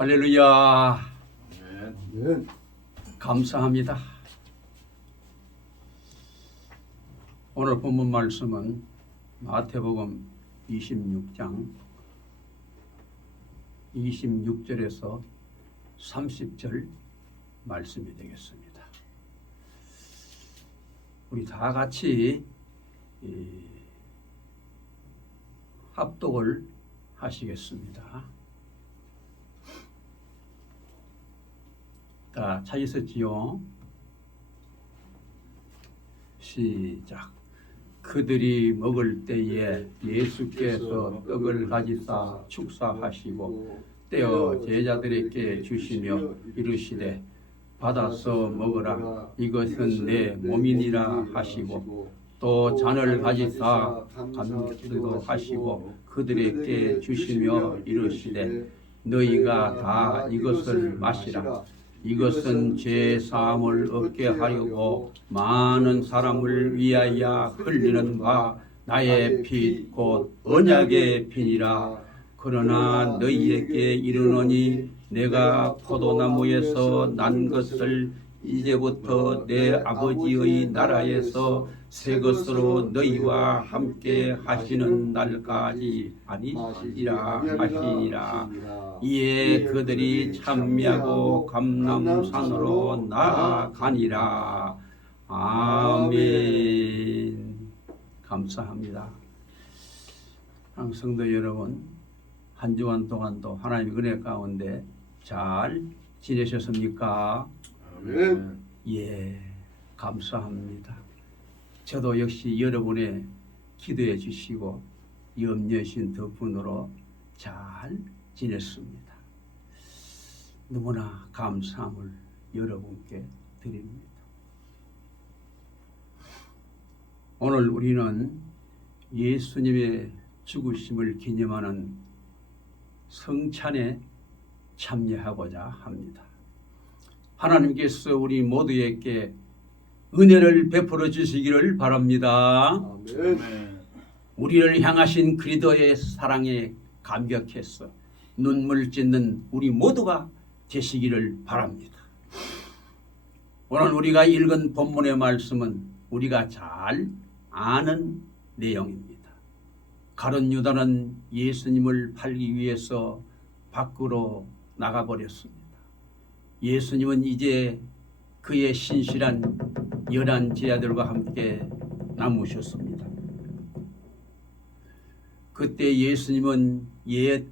할렐루야. 네. 감사합니다. 오늘 본문 말씀은 마태복음 26장 26절에서 30절 말씀이 되겠습니다. 우리 다 같이 합독을 하시겠습니다. 다 찾으셨지요? 시작. 그들이 먹을 때에 예수께서 떡을 가지사 축사하시고 떼어 제자들에게 주시며 이르시되 받아서 먹으라, 이것은 내 몸이니라 하시고 또 잔을 가지사 감기도 하시고 그들에게 주시며 이르시되 너희가 다 이것을 마시라, 이것은 죄 사함을 얻게 하려고 많은 사람을 위하여 흘리는 바 나의 피 곧 언약의 피니라. 그러나 너희에게 이르노니 내가 포도나무에서 난 것을 이제부터 내 아버지의 나라에서 새 것으로 너희와 함께 하시는 날까지 아니시리라 하시니라. 이에 그들이 찬미하고 감람산으로 나아가니라. 아멘. 감사합니다. 성도 여러분, 한 주간 동안도 하나님의 은혜 가운데 잘 지내셨습니까? 아멘. 예, 감사합니다. 저도 역시 여러분의 기도해 주시고 염려하신 덕분으로 잘 지냈습니다. 너무나 감사함을 여러분께 드립니다. 오늘 우리는 예수님의 죽으심을 기념하는 성찬에 참여하고자 합니다. 하나님께서 우리 모두에게 은혜를 베풀어 주시기를 바랍니다. 아멘. 우리를 향하신 그리스도의 사랑에 감격해서 눈물 짓는 우리 모두가 되시기를 바랍니다. 오늘 우리가 읽은 본문의 말씀은 우리가 잘 아는 내용입니다. 가룟 유다는 예수님을 팔기 위해서 밖으로 나가버렸습니다. 예수님은 이제 그의 신실한 11 제자들과 함께 남으셨습니다. 그때 예수님은 옛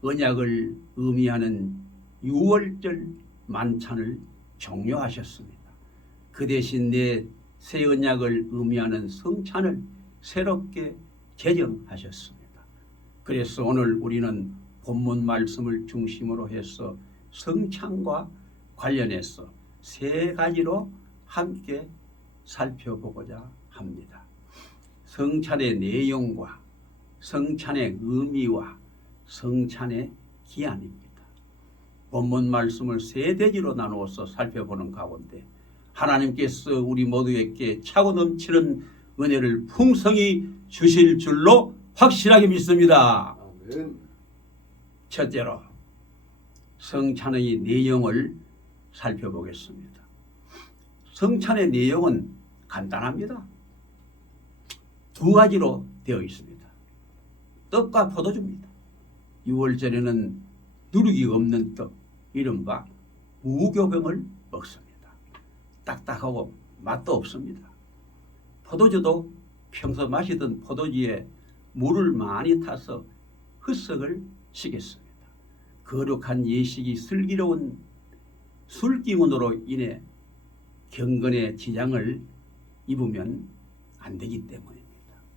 언약을 의미하는 유월절 만찬을 종료하셨습니다. 그 대신 새 언약을 의미하는 성찬을 새롭게 제정하셨습니다. 그래서 오늘 우리는 본문 말씀을 중심으로 해서 성찬과 관련해서 세 가지로 함께 살펴보고자 합니다. 성찬의 내용과 성찬의 의미와 성찬의 기한입니다. 본문 말씀을 세 대지로 나누어서 살펴보는 가운데 하나님께서 우리 모두에게 차고 넘치는 은혜를 풍성히 주실 줄로 확실하게 믿습니다. 아멘. 첫째로 성찬의 내용을 살펴보겠습니다. 성찬의 내용은 간단합니다. 두 가지로 되어 있습니다. 떡과 포도주입니다. 유월절에는 누룩이 없는 떡, 이른바 무교병을 먹습니다. 딱딱하고 맛도 없습니다. 포도주도 평소 마시던 포도주에 물을 많이 타서 흑석을 시켰습니다. 거룩한 예식이 슬기로운 술기운으로 인해 경건의 지장을 입으면 안 되기 때문입니다.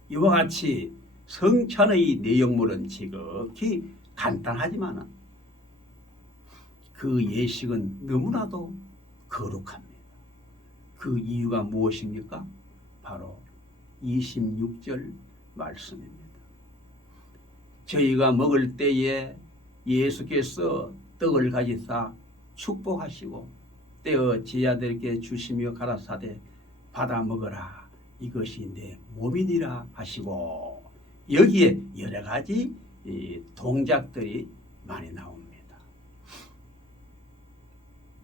이와 같이 성찬의 내용물은 지극히 간단하지만 그 예식은 너무나도 거룩합니다. 그 이유가 무엇입니까? 바로 26절 말씀입니다. 저희가 먹을 때에 예수께서 떡을 가지사 축복하시고 떼어 제자들에게 주시며 가라사대 받아 먹어라, 이것이 내 몸이니라 하시고, 여기에 여러 가지 동작들이 많이 나옵니다.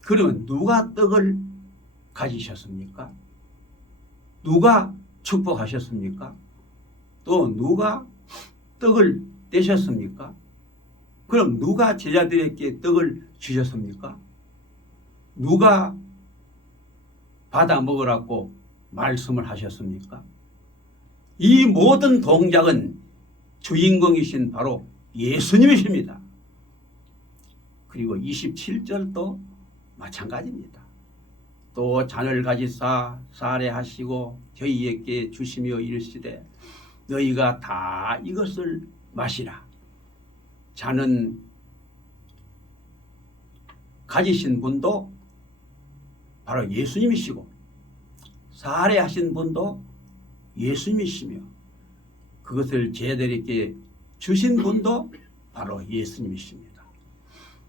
그러면 누가 떡을 가지셨습니까? 누가 축복하셨습니까? 또 누가 떡을 떼셨습니까? 그럼 누가 제자들에게 떡을 주셨습니까? 누가 받아 먹으라고 말씀을 하셨습니까? 이 모든 동작은 주인공이신 바로 예수님이십니다. 그리고 27절도 마찬가지입니다. 또 잔을 가지사 사례하시고 저희에게 주시며 이르시되 너희가 다 이것을 마시라. 잔은 가지신 분도 바로 예수님이시고 사례하신 분도 예수님이시며 그것을 제자들에게 주신 분도 바로 예수님이십니다.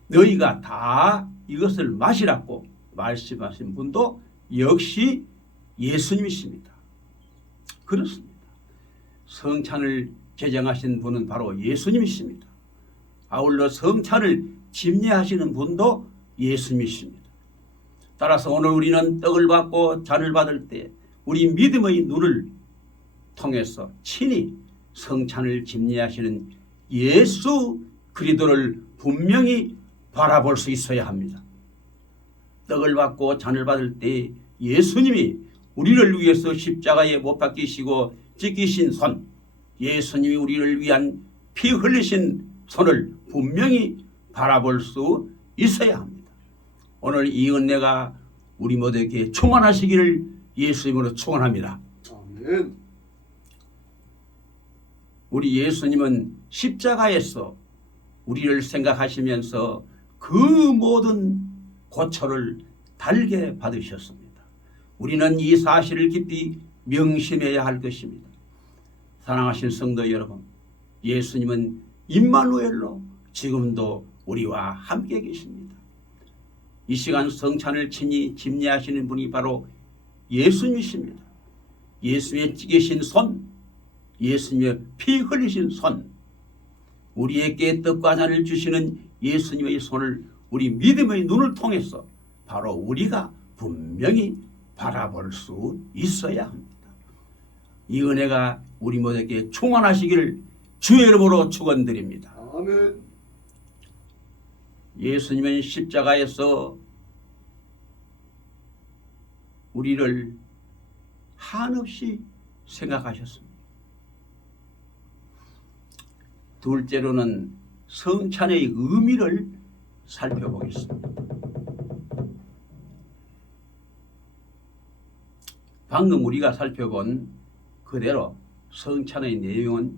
너희가 다 이것을 마시라고 말씀하신 분도 역시 예수님이십니다. 그렇습니다. 성찬을 제정하신 분은 바로 예수님이십니다. 아울러 성찬을 집례하시는 분도 예수님이십니다. 따라서 오늘 우리는 떡을 받고 잔을 받을 때 우리 믿음의 눈을 통해서 친히 성찬을 집례하시는 예수 그리스도를 분명히 바라볼 수 있어야 합니다. 떡을 받고 잔을 받을 때 예수님이 우리를 위해서 십자가에 못 박히시고 찢기신 손, 예수님이 우리를 위한 피 흘리신 손을 분명히 바라볼 수 있어야 합니다. 오늘 이 은혜가 우리 모두에게 충만하시기를 예수님으로 축원합니다. 아멘. 우리 예수님은 십자가에서 우리를 생각하시면서 그 모든 고초를 달게 받으셨습니다. 우리는 이 사실을 깊이 명심해야 할 것입니다. 사랑하신 성도 여러분, 예수님은 임마누엘로 지금도 우리와 함께 계십니다. 이 시간 성찬을 친히 집례하시는 분이 바로 예수님이십니다. 예수님의 찢기신 손, 예수님의 피 흘리신 손, 우리에게 떡과 잔을 주시는 예수님의 손을 우리 믿음의 눈을 통해서 바로 우리가 분명히 바라볼 수 있어야 합니다. 이 은혜가 우리 모두에게 충만하시기를 주의 이름으로 축원드립니다. 아멘. 예수님은 십자가에서 우리를 한없이 생각하셨습니다. 둘째로는 성찬의 의미를 살펴보겠습니다. 방금 우리가 살펴본 그대로 성찬의 내용은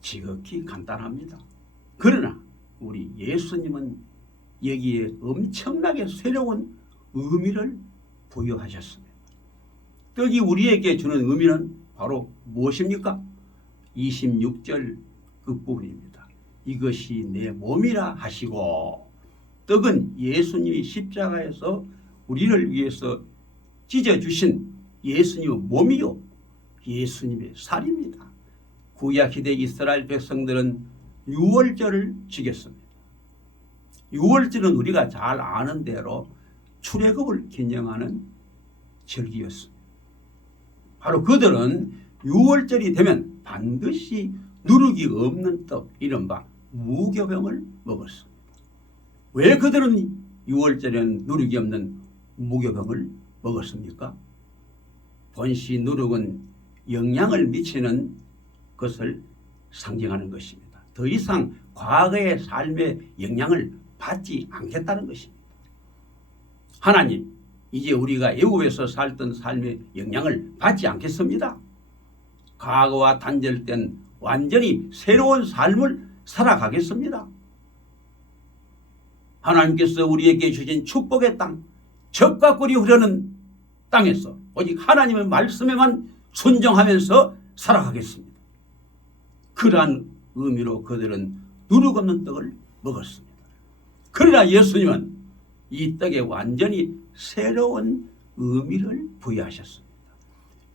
지극히 간단합니다. 그러나 우리 예수님은 여기에 엄청나게 새로운 의미를 부여하셨습니다. 떡이 우리에게 주는 의미는 바로 무엇입니까? 26절 그 부분입니다. 이것이 내 몸이라 하시고, 떡은 예수님이 십자가에서 우리를 위해서 찢어주신 예수님의 몸이요 예수님의 살입니다. 구약시대 이스라엘 백성들은 유월절을 지켰습니다. 유월절은 우리가 잘 아는 대로 출애굽을 기념하는 절기였습니다. 바로 그들은 유월절이 되면 반드시 누룩이 없는 떡, 이른바 무교병을 먹었습니다. 왜 그들은 유월절에는 누룩이 없는 무교병을 먹었습니까? 본시 누룩은 영향을 미치는 것을 상징하는 것입니다. 더 이상 과거의 삶의 영향을 받지 않겠다는 것입니다. 하나님, 이제 우리가 애굽에서 살던 삶의 영향을 받지 않겠습니다. 과거와 단절된 완전히 새로운 삶을 살아가겠습니다. 하나님께서 우리에게 주신 축복의 땅, 젖과 꿀이 흐르는 땅에서 오직 하나님의 말씀에만 순종하면서 살아가겠습니다. 그러한 의미로 그들은 누룩 없는 떡을 먹었습니다. 그러나 예수님은 이 떡에 완전히 새로운 의미를 부여하셨습니다.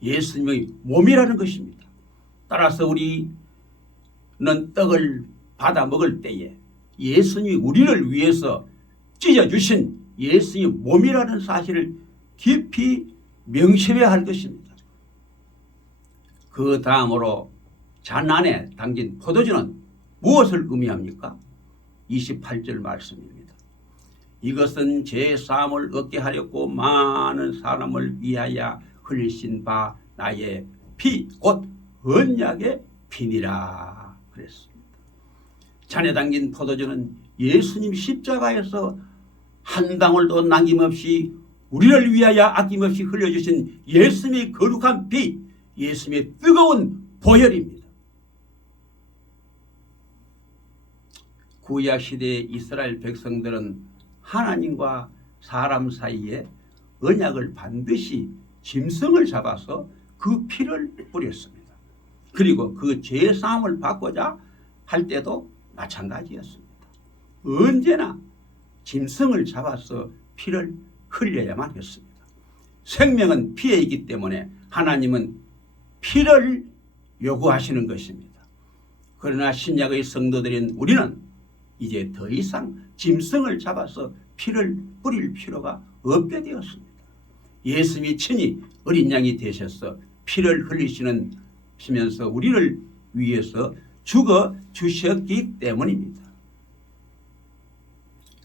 예수님의 몸이라는 것입니다. 따라서 우리는 떡을 받아 먹을 때에 예수님이 우리를 위해서 찢어주신 예수의 몸이라는 사실을 깊이 명심해야 할 것입니다. 그 다음으로 잔 안에 담긴 포도주는 무엇을 의미합니까? 28절 말씀입니다. 이것은 제 사함을 얻게 하려고 많은 사람을 위하여 흘리신 바 나의 피, 곧 언약의 피니라 그랬습니다. 잔에 담긴 포도주는 예수님 십자가에서 한 방울도 남김없이 우리를 위하여 아낌없이 흘려주신 예수님의 거룩한 피, 예수님의 뜨거운 보혈입니다. 구약 시대의 이스라엘 백성들은 하나님과 사람 사이에 언약을 반드시 짐승을 잡아서 그 피를 뿌렸습니다. 그리고 그 죄사함을 받고자 할 때도 마찬가지였습니다. 언제나 짐승을 잡아서 피를 흘려야만 했습니다. 생명은 피에 있기 때문에 하나님은 피를 요구하시는 것입니다. 그러나 신약의 성도들인 우리는 이제 더 이상 짐승을 잡아서 피를 뿌릴 필요가 없게 되었습니다. 예수님이 친히 어린 양이 되셔서 피를 흘리시면서 우리를 위해서 죽어 주셨기 때문입니다.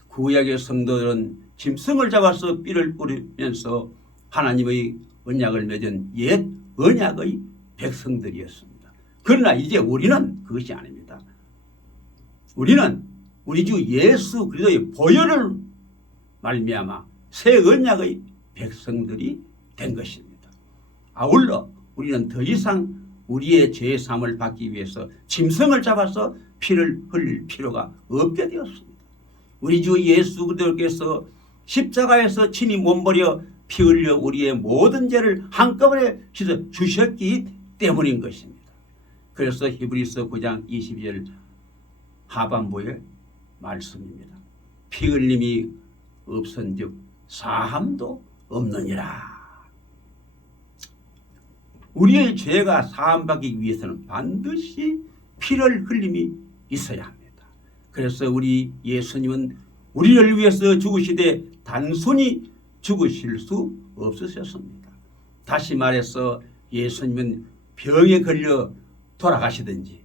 구약의 성도들은 짐승을 잡아서 피를 뿌리면서 하나님의 언약을 맺은 옛 언약의 백성들이었습니다. 그러나 이제 우리는 그것이 아닙니다. 우리는 우리 주 예수 그리스도의 보혈을 말미암아 새 언약의 백성들이 된 것입니다. 아울러 우리는 더 이상 우리의 죄 사함을 받기 위해서 짐승을 잡아서 피를 흘릴 필요가 없게 되었습니다. 우리 주 예수 그리스도께서 십자가에서 친히 몸버려 피 흘려 우리의 모든 죄를 한꺼번에 씻어 주셨기 때문인 것입니다. 그래서 히브리서 9장 22절 하반부의 말씀입니다. 피 흘림이 없은즉 사함도 없느니라. 우리의 죄가 사함받기 위해서는 반드시 피를 흘림이 있어야 합니다. 그래서 우리 예수님은 우리를 위해서 죽으시되 단순히 죽으실 수 없으셨습니다. 다시 말해서 예수님은 병에 걸려 돌아가시든지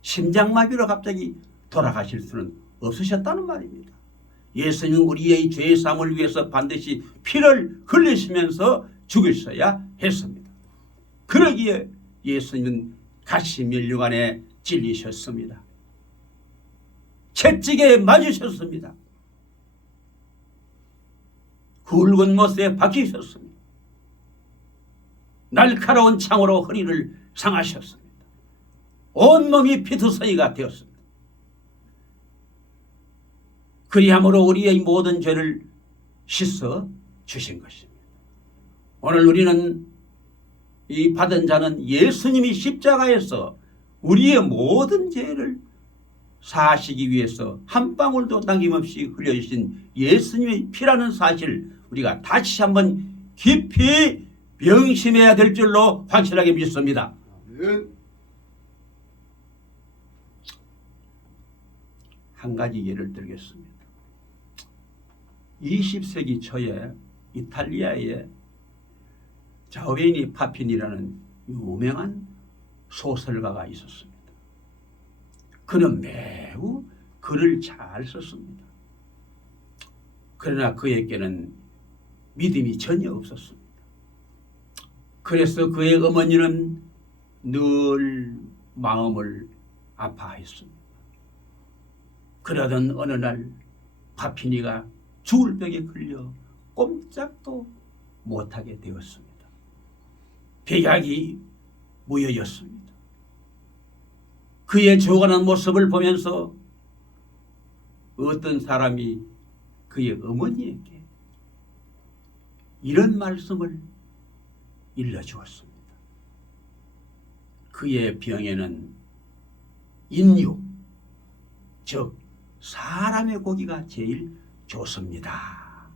심장마비로 갑자기 돌아가실 수는 없으셨다는 말입니다. 예수님은 우리의 죄 사함을 위해서 반드시 피를 흘리시면서 죽으셔야 했습니다. 그러기에 예수님은 가시면류관에 찔리셨습니다. 채찍에 맞으셨습니다. 굵은 못에 박히셨습니다. 날카로운 창으로 허리를 상하셨습니다. 온몸이 피투성이가 되었습니다. 그리함으로 우리의 모든 죄를 씻어 주신 것입니다. 오늘 우리는 이 받은 자는 예수님이 십자가에서 우리의 모든 죄를 사하시기 위해서 한 방울도 남김없이 흘려주신 예수님의 피라는 사실을 우리가 다시 한번 깊이 명심해야 될 줄로 확실하게 믿습니다. 한 가지 예를 들겠습니다. 20세기 초에 이탈리아의 자오베니 파핀이라는 유명한 소설가가 있었습니다. 그는 매우 글을 잘 썼습니다. 그러나 그에게는 믿음이 전혀 없었습니다. 그래서 그의 어머니는 늘 마음을 아파했습니다. 그러던 어느 날 파피니가 죽을 병에 걸려 꼼짝도 못하게 되었습니다. 백약이 무효였습니다. 그의 죽어가는 모습을 보면서 어떤 사람이 그의 어머니에게 이런 말씀을 일러주었습니다. 그의 병에는 인육, 즉 사람의 고기가 제일 좋습니다.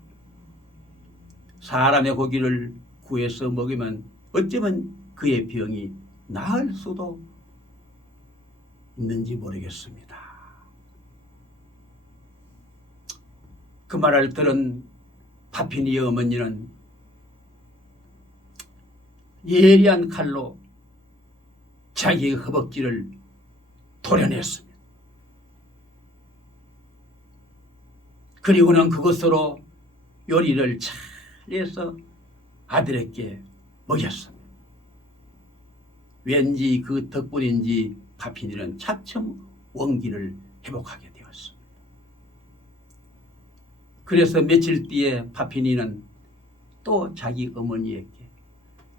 사람의 고기를 구해서 먹으면 어쩌면 그의 병이 나을 수도 있는지 모르겠습니다. 그 말을 들은 파피니의 어머니는 예리한 칼로 자기의 허벅지를 도려냈습니다. 그리고는 그것으로 요리를 잘 해서 아들에게 먹였습니다. 왠지 그 덕분인지 파피니는 차츰 원기를 회복하게 되었습니다. 그래서 며칠 뒤에 파피니는 또 자기 어머니에게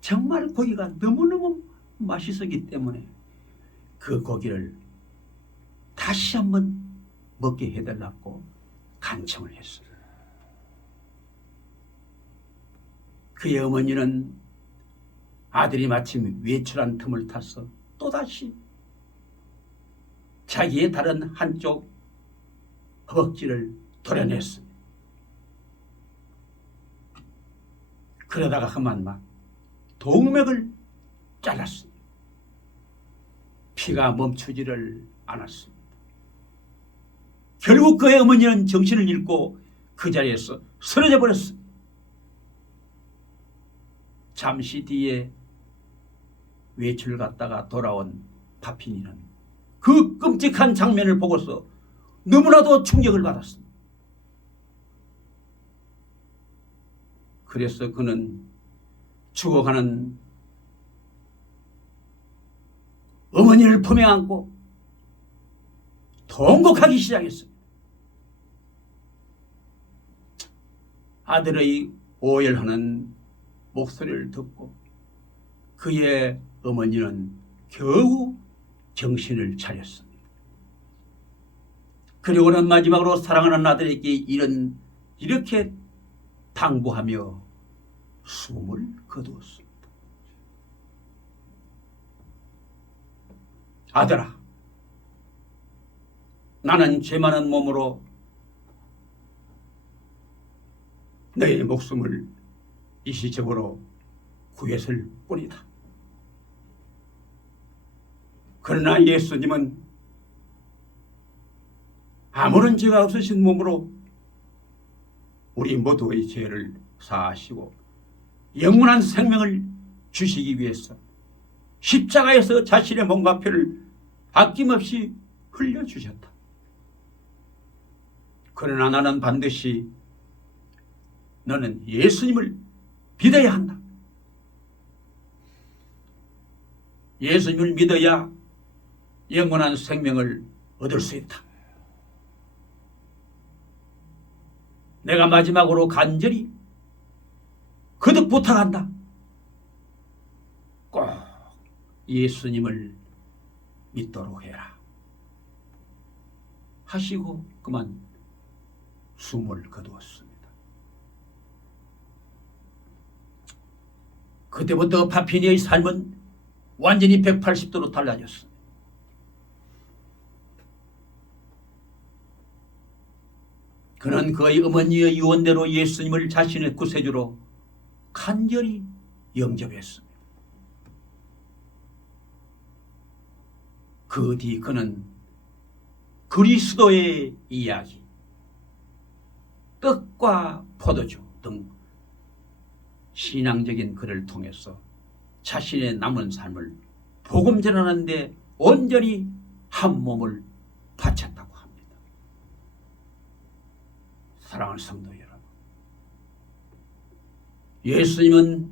정말 고기가 너무너무 맛있었기 때문에 그 고기를 다시 한번 먹게 해달라고 간청을 했어요. 그의 어머니는 아들이 마침 외출한 틈을 타서 또다시 자기의 다른 한쪽 허벅지를 도려냈습니다. 그러다가 그만 막 동맥을 잘랐습니다. 피가 멈추지를 않았습니다. 결국 그의 어머니는 정신을 잃고 그 자리에서 쓰러져 버렸습니다. 잠시 뒤에 외출 갔다가 돌아온 파피니는 그 끔찍한 장면을 보고서 너무나도 충격을 받았습니다. 그래서 그는 죽어가는 어머니를 품에 안고 통곡하기 시작했습니다. 아들의 오열하는 목소리를 듣고 그의 어머니는 겨우 정신을 차렸습니다. 그리고는 마지막으로 사랑하는 아들에게 이렇게 당부하며 숨을 거두었습니다. 아들아, 나는 죄 많은 몸으로 너의 목숨을 일시적으로 구했을 뿐이다. 그러나 예수님은 아무런 죄가 없으신 몸으로 우리 모두의 죄를 사하시고 영원한 생명을 주시기 위해서 십자가에서 자신의 몸과 피를 아낌없이 흘려주셨다. 그러나 나는 반드시 너는 예수님을 믿어야 한다. 예수님을 믿어야 영원한 생명을 얻을 수 있다. 내가 마지막으로 간절히 거듭 부탁한다. 꼭 예수님을 믿도록 해라. 하시고 그만 숨을 거두었습니다. 그때부터 파피니의 삶은 완전히 180도로 달라졌습니다. 그는 그의 어머니의 유언대로 예수님을 자신의 구세주로 간절히 영접했습니다. 그 뒤 그는 그리스도의 이야기, 떡과 포도주 등 신앙적인 글을 통해서 자신의 남은 삶을 복음 전하는 데 온전히 한 몸을 바쳤다고 합니다. 사랑하는 성도 여러분, 예수님은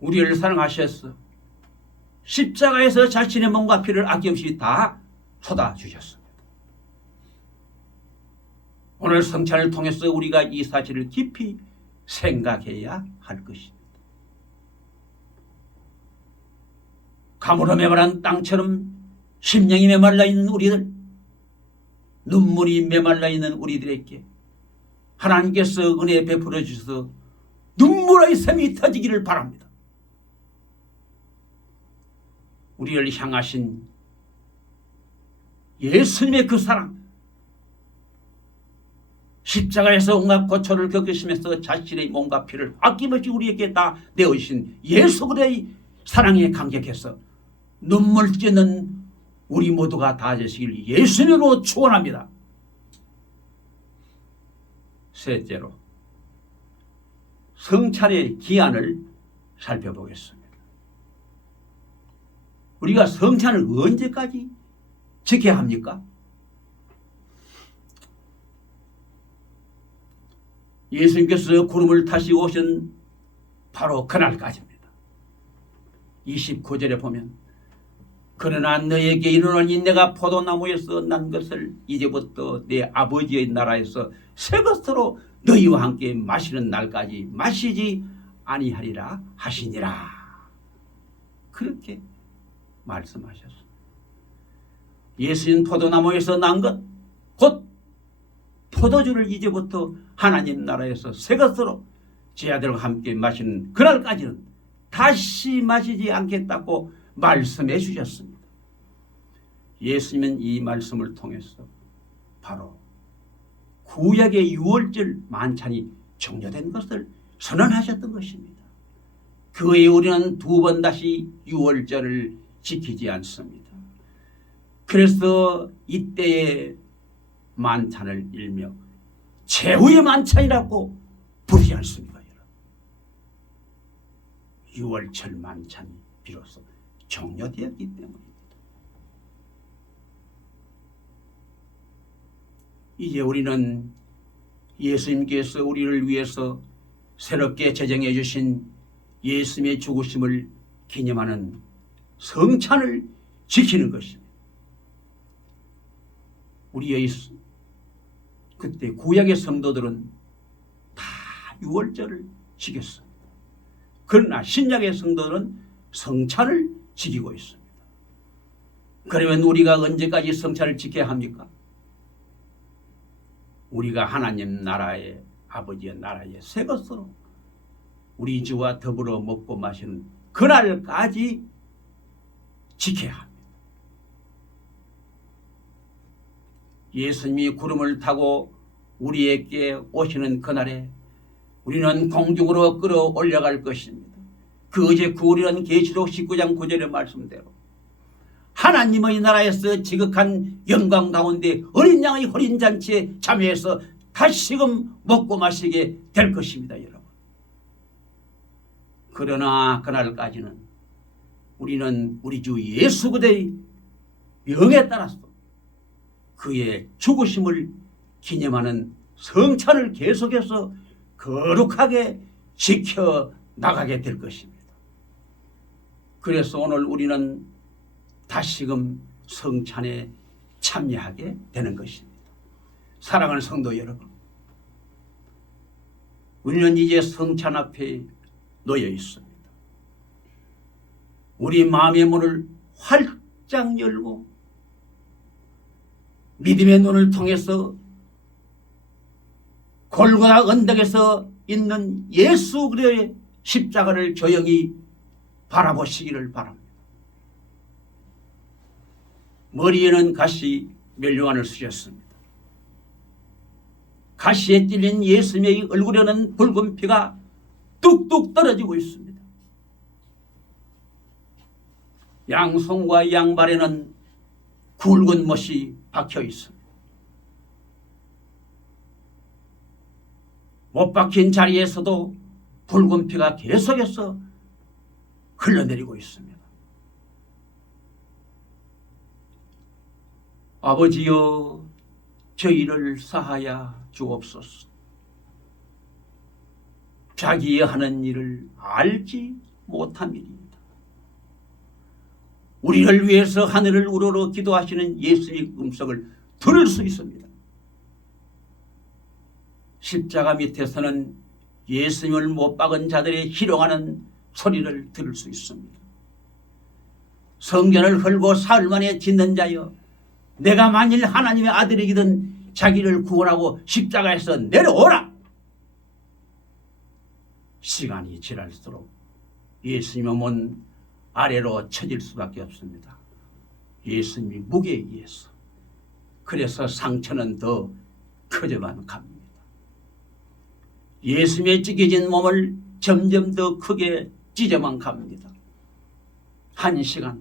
우리를 사랑하셔서 십자가에서 자신의 몸과 피를 아낌없이 다 쏟아주셨습니다. 오늘 성찬을 통해서 우리가 이 사실을 깊이 생각해야 할 것입니다. 가물어 메마른 땅처럼 심령이 메말라 있는 우리들, 눈물이 메말라 있는 우리들에게 하나님께서 은혜 베풀어 주셔서 눈물의 샘이 터지기를 바랍니다. 우리를 향하신 예수님의 그 사랑, 십자가에서 온갖 고초를 겪으시면서 자신의 몸과 피를 아낌없이 우리에게 다 내어주신 예수 그리스도의 사랑에 감격해서 눈물 찢는 우리 모두가 다 되시길 예수님으로 축원합니다. 셋째로, 성찬의 기한을 살펴보겠습니다. 우리가 성찬을 언제까지 지켜야 합니까? 예수님께서 구름을 타시고 오신 바로 그날까지입니다. 29절에 보면 그러나 너에게 이르노니 내가 포도나무에서 난 것을 이제부터 내 아버지의 나라에서 새 것으로 너희와 함께 마시는 날까지 마시지 아니하리라 하시니라. 그렇게 말씀하셨습니다. 예수님 포도나무에서 난 것, 곧 포도주를 이제부터 하나님 나라에서 새 것으로 제 아들과 함께 마시는 그날까지는 다시 마시지 않겠다고 말씀해 주셨습니다. 예수님은 이 말씀을 통해서 바로 구약의 유월절 만찬이 종료된 것을 선언하셨던 것입니다. 그 외에 우리는 두 번 다시 유월절을 지키지 않습니다. 그래서 이때의 만찬을 일명 최후의 만찬이라고 부르지 않습니까? 유월절 만찬이 비로소 종료되었기 때문입니다. 이제 우리는 예수님께서 우리를 위해서 새롭게 제정해 주신 예수님의 죽으심을 기념하는 성찬을 지키는 것입니다. 우리의 그때 구약의 성도들은 다 유월절을 지켰습니다. 그러나 신약의 성도들은 성찬을 지키고 있습니다. 그러면 우리가 언제까지 성찬을 지켜야 합니까? 우리가 하나님 나라의 아버지의 나라의 새 것으로 우리 주와 더불어 먹고 마시는 그날까지 지켜야 합니다. 예수님이 구름을 타고 우리에게 오시는 그날에 우리는 공중으로 끌어올려갈 것입니다. 그 어제 우리는 계시록 19장 9절의 말씀대로 하나님의 나라에서 지극한 영광 가운데 어린 양의 혼인잔치에 참여해서 다시금 먹고 마시게 될 것입니다. 여러분. 그러나 그날까지는 우리는 우리 주 예수 그리스도의 명에 따라서 그의 죽으심을 기념하는 성찬을 계속해서 거룩하게 지켜나가게 될 것입니다. 그래서 오늘 우리는 다시금 성찬에 참여하게 되는 것입니다. 사랑하는 성도 여러분, 우리는 이제 성찬 앞에 놓여 있습니다. 우리 마음의 문을 활짝 열고 믿음의 눈을 통해서 골고다 언덕에서 있는 예수 그리스도의 십자가를 조용히 바라보시기를 바랍니다. 머리에는 가시 멸류관을 쓰셨습니다. 가시에 찔린 예수님의 얼굴에는 붉은 피가 뚝뚝 떨어지고 있습니다. 양손과 양발에는 굵은 못이 박혀 있습니다. 못 박힌 자리에서도 붉은 피가 계속해서 흘러내리고 있습니다. 아버지여, 저희를 사하여 주옵소서. 자기의 하는 일을 알지 못함이니이다. 우리를 위해서 하늘을 우러러 기도하시는 예수의 음성을 들을 수 있습니다. 십자가 밑에서는 예수님을 못 박은 자들의 희롱하는 소리를 들을 수 있습니다. 성전을 헐고 사흘 만에 짓는 자여, 내가 만일 하나님의 아들이거든 자기를 구원하고 십자가에서 내려오라. 시간이 지날수록 예수님의 몸은 아래로 처질 수밖에 없습니다. 예수님이 무게에 의해서. 그래서 상처는 더 커져만 갑니다. 예수님의 찢겨진 몸을 점점 더 크게 찢어만 갑니다. 1시간,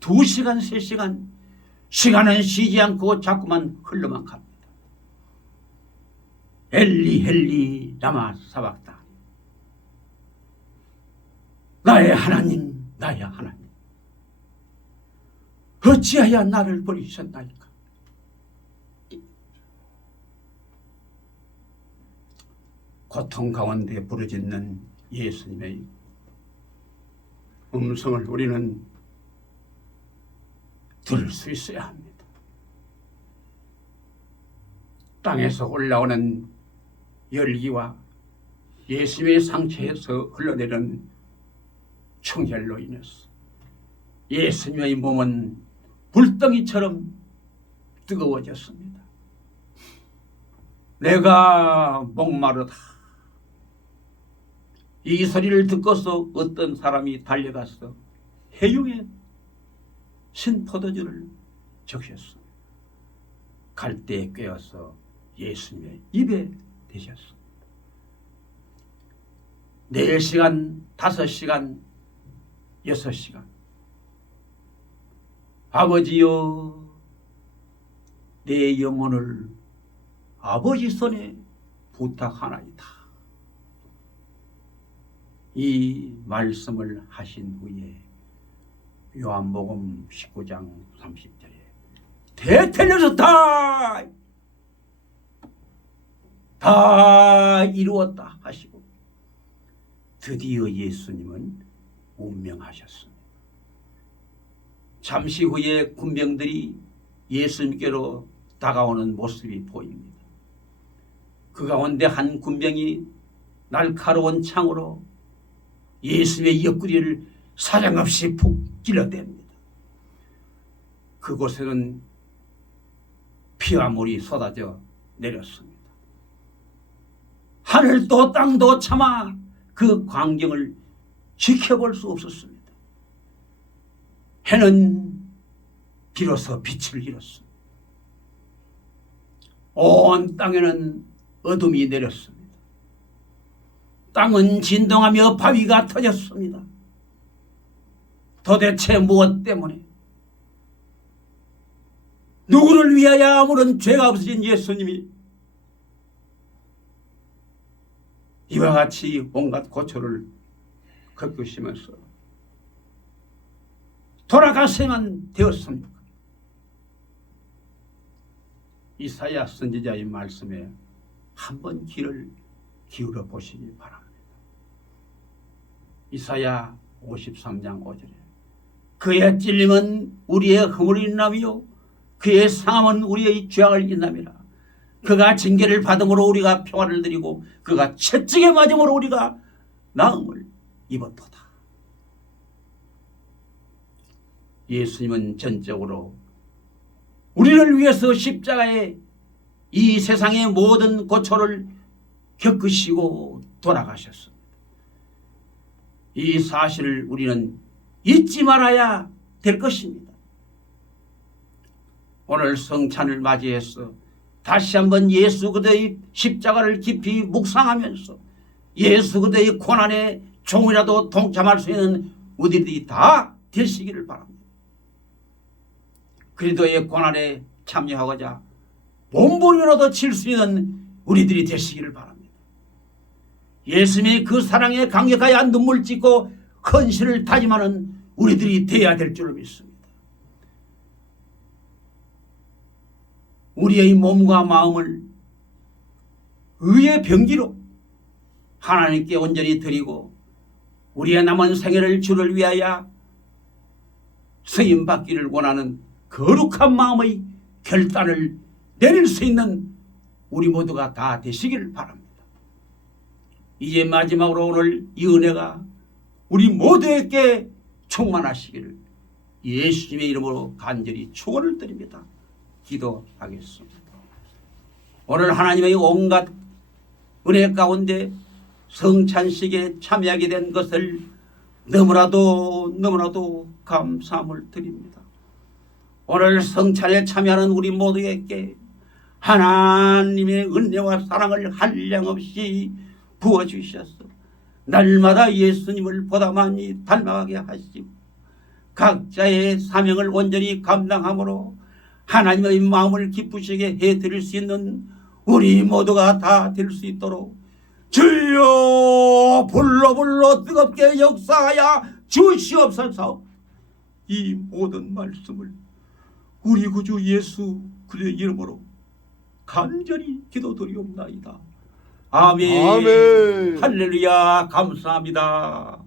2시간, 3시간, 시간은 쉬지 않고 자꾸만 흘러만 갑니다. 엘리 헬리 라마 사박다. 나의 하나님, 나의 하나님, 어찌하여 나를 버리셨나이까? 고통 가운데 부르짖는 예수님의 음성을 우리는 들을 수 있어야 합니다. 땅에서 올라오는 열기와 예수님의 상처에서 흘러내리는 충혈로 인해서 예수님의 몸은 불덩이처럼 뜨거워졌습니다. 내가 목마르다. 이 소리를 듣고서 어떤 사람이 달려가서 해용에 신포도주를 적셨습니다. 갈대에 꿰어서 예수님의 입에 대셨습니다. 4시간, 5시간, 6시간. 아버지여, 내 영혼을 아버지 손에 부탁하나이다. 이 말씀을 하신 후에 요한복음 19장 30절에 대텔려졌다, 다 이루었다 하시고 드디어 예수님은 운명하셨습니다. 잠시 후에 군병들이 예수님께로 다가오는 모습이 보입니다. 그 가운데 한 군병이 날카로운 창으로 예수님의 옆구리를 사정없이 푹 찔러댑니다. 그곳에는 피와 물이 쏟아져 내렸습니다. 하늘도 땅도 차마 그 광경을 지켜볼 수 없었습니다. 해는 비로소 빛을 잃었습니다. 온 땅에는 어둠이 내렸습니다. 땅은 진동하며 바위가 터졌습니다. 도대체 무엇 때문에? 누구를 위하여 아무런 죄가 없으신 예수님이 이와 같이 온갖 고초를 겪으시면서 돌아가셔야만 되었습니까? 이사야 선지자의 말씀에 한번 귀를 기울여 보시기 바랍니다. 이사야 53장 5절에 그의 찔림은 우리의 허물을 인하며 그의 상함은 우리의 죄악을 인함이라. 그가 징계를 받음으로 우리가 평화를 누리고 그가 채찍에 맞음으로 우리가 나음을 입었도다. 예수님은 전적으로 우리를 위해서 십자가에 이 세상의 모든 고초를 겪으시고 돌아가셨습니다. 이 사실을 우리는 잊지 말아야 될 것입니다. 오늘 성찬을 맞이해서 다시 한번 예수 그리스도의 십자가를 깊이 묵상하면서 예수 그리스도의 고난에 조금이라도 동참할 수 있는 우리들이 다 되시기를 바랍니다. 그리스도의 고난에 참여하고자 몸부림이라도 칠 수 있는 우리들이 되시기를 바랍니다. 예수님의 그 사랑에 감격하여 눈물 짓고 헌신을 다짐하는 우리들이 되어야 될 줄로 믿습니다. 우리의 몸과 마음을 의의 병기로 하나님께 온전히 드리고 우리의 남은 생애를 주를 위하여 쓰임받기를 원하는 거룩한 마음의 결단을 내릴 수 있는 우리 모두가 다 되시기를 바랍니다. 이제 마지막으로 오늘 이 은혜가 우리 모두에게 충만하시기를 예수님의 이름으로 간절히 축원을 드립니다. 기도하겠습니다. 오늘 하나님의 온갖 은혜 가운데 성찬식에 참여하게 된 것을 너무나도 감사함을 드립니다. 오늘 성찬에 참여하는 우리 모두에게 하나님의 은혜와 사랑을 한량없이 부어주셔서 날마다 예수님을 보다 많이 닮아가게 하시고 각자의 사명을 온전히 감당함으로 하나님의 마음을 기쁘시게 해드릴 수 있는 우리 모두가 다 될 수 있도록 주여 불러 뜨겁게 역사하여 주시옵소서. 이 모든 말씀을 우리 구주 예수 그리스도의 이름으로 간절히 기도드리옵나이다. 아멘. 아멘. 할렐루야. 감사합니다.